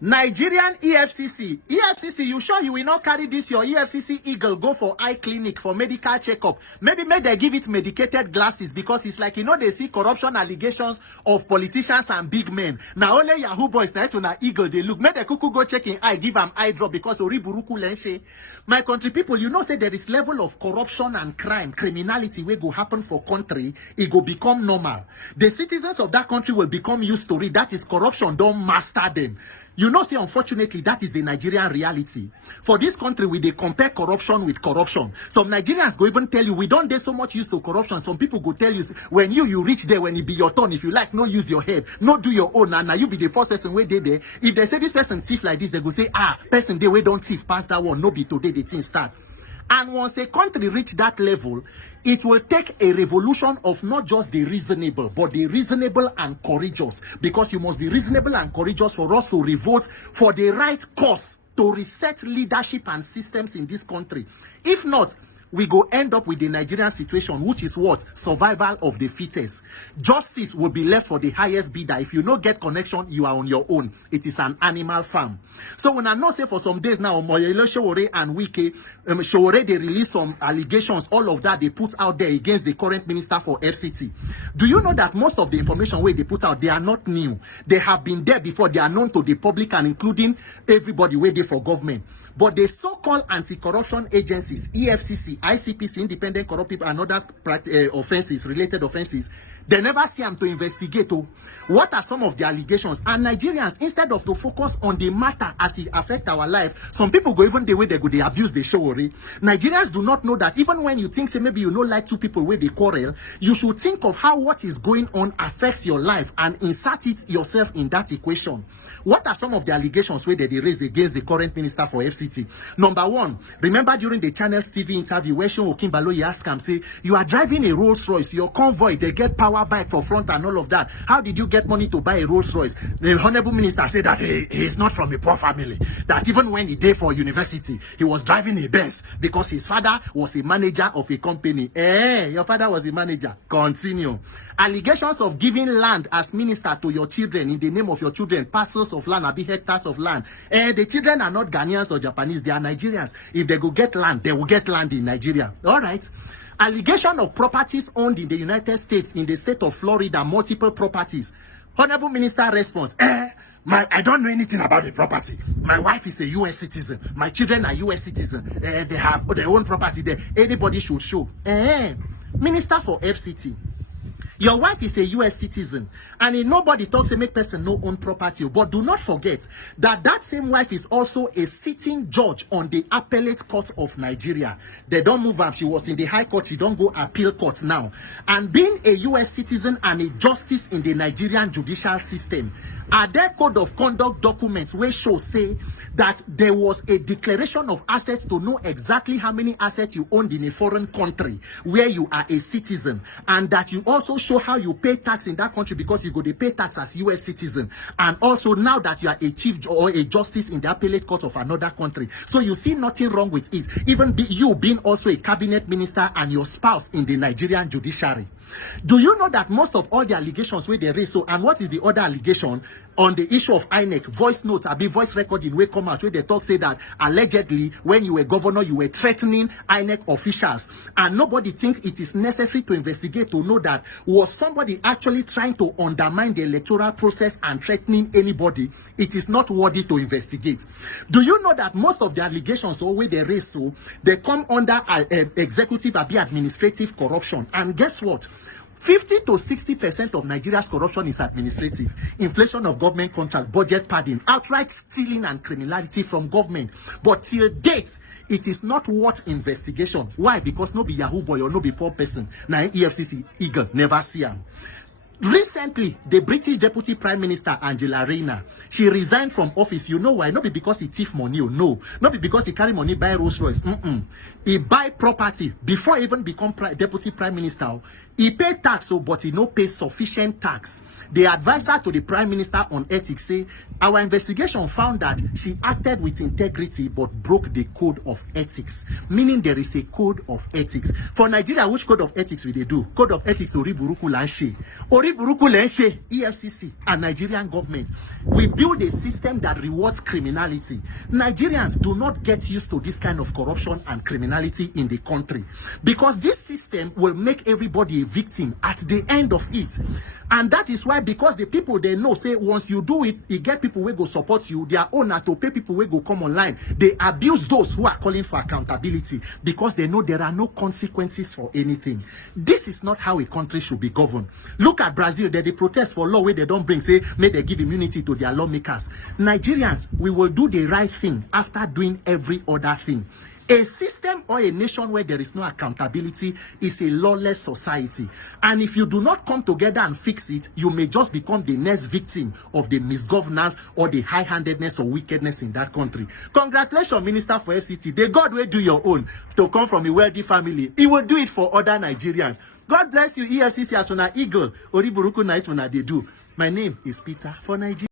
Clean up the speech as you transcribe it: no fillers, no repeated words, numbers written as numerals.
Nigerian EFCC, you sure you will not carry this your EFCC eagle go for eye clinic for medical checkup? Maybe they give it medicated glasses, because it's like, they see corruption allegations of politicians and big men. Now only Yahoo boys na to na eagle they look. Make the cuckoo go checking eye, give them eye drop because oriburuku lenche. My country people, say there is level of corruption and crime, criminality will go happen for country, it go become normal. The citizens of that country will become used to it. That is corruption, don't master them. See, unfortunately, that is the Nigerian reality. For this country, they compare corruption with corruption. Some Nigerians go even tell you, we don't get so much used to corruption. Some people go tell you, when you reach there, when it be your turn, if you like, no use your head, no do your own, and now you be the first person where they there. If they say this person thief like this, they go say, person they way don't thief past that one, no be today, the thing start. And once a country reach that level, it will take a revolution of not just the reasonable, but the reasonable and courageous. Because you must be reasonable and courageous for us to revolt for the right cause, to reset leadership and systems in this country. If not, we go end up with the Nigerian situation, which is what? Survival of the fittest. Justice will be left for the highest bidder. If you don't get connection, you are on your own. It is an animal farm. So when I know say for some days now, Omoyele Sowore and Wike, Sowore, they release some allegations, all of that they put out there against the current minister for FCT. Do you know that most of the information where they put out, they are not new. They have been there before. They are known to the public and including everybody where they for government. But the so-called anti-corruption agencies, EFCC, ICPC, Independent Corrupt People, and other offenses, related offenses, they never see them to investigate. What are some of the allegations? And Nigerians, instead of to focus on the matter as it affects our life, some people go even the way they go, they abuse the show. Nigerians do not know that even when you think, say, maybe you like two people where they quarrel, you should think of how what is going on affects your life and insert it yourself in that equation. What are some of the allegations where they raise against the current minister for FCT? Number one, remember during the Channels TV interview where Seun Okinbaloye asked him, say, you are driving a Rolls Royce, your convoy, they get power bike for front and all of that. How did you get money to buy a Rolls Royce? The Honorable Minister said that he is not from a poor family. That even when he did for university, he was driving a Benz because his father was a manager of a company. Your father was a manager. Continue. Allegations of giving land as minister to your children in the name of your children, parcels of land, be hectares of land. The children are not Ghanaians or Japanese, they are Nigerians. If they go get land, they will get land in Nigeria. All right. Allegation of properties owned in the United States, in the state of Florida, multiple properties. Honorable Minister response, I don't know anything about the property. My wife is a U.S. citizen. My children are U.S. citizens. They have their own property there. Anybody should show. Minister for FCT. Your wife is a U.S. citizen, and nobody talks to make person no own property. But do not forget that that same wife is also a sitting judge on the appellate court of Nigeria. They don't move up. She was in the high court. She don't go appeal court now. And being a U.S. citizen and a justice in the Nigerian judicial system, are there code of conduct documents where show say that there was a declaration of assets to know exactly how many assets you owned in a foreign country where you are a citizen, and that you also show how you pay tax in that country because you go to pay tax as U.S. citizen, and also now that you are a chief or a justice in the appellate court of another country. So you see nothing wrong with it, even you being also a cabinet minister and your spouse in the Nigerian judiciary. Do you know that most of all the allegations where they raise, so, and what is the other allegation on the issue of INEC, voice note, voice recording where come out where they talk say that allegedly when you were governor, you were threatening INEC officials, and nobody thinks it is necessary to investigate to know that was somebody actually trying to undermine the electoral process and threatening anybody. It is not worthy to investigate. Do you know that most of the allegations or where they raise, so they come under executive administrative corruption? And guess what? 50 to 60% of Nigeria's corruption is administrative. Inflation of government contract, budget padding, outright stealing and criminality from government. But till date, it is not worth investigation. Why? Because no be Yahoo boy or no be poor person. Now EFCC eagle never see him. Recently, the British Deputy Prime Minister Angela Rayner, she resigned from office. You know why? Not be because he thief money. No. Not be because he carry money buy Rolls Royce. He buy property before even become Deputy Prime Minister. He pay tax, but he no pay sufficient tax. The advisor to the Prime Minister on ethics say, our investigation found that she acted with integrity but broke the code of ethics, meaning there is a code of ethics. For Nigeria, which code of ethics will they do? Code of ethics Oriburuku Lanshe. Oriburuku Lanshe, EFCC and Nigerian government. We build a system that rewards criminality. Nigerians do not get used to this kind of corruption and criminality in the country because this system will make everybody a victim at the end of it. And that is why, because the people they know say once you do it, you get people who go support you, their owner to pay people who go come online. They abuse those who are calling for accountability because they know there are no consequences for anything. This is not how a country should be governed. Look at Brazil, they protest for law where they don't bring, say, may they give immunity to their lawmakers. Nigerians, we will do the right thing after doing every other thing. A system or a nation where there is no accountability is a lawless society. And if you do not come together and fix it, you may just become the next victim of the misgovernance or the high-handedness or wickedness in that country. Congratulations, Minister for FCT. The God will do your own to come from a wealthy family. He will do it for other Nigerians. God bless you, EFCC as on eagle. Oriburuku night when they do. My name is Peter for Nigeria.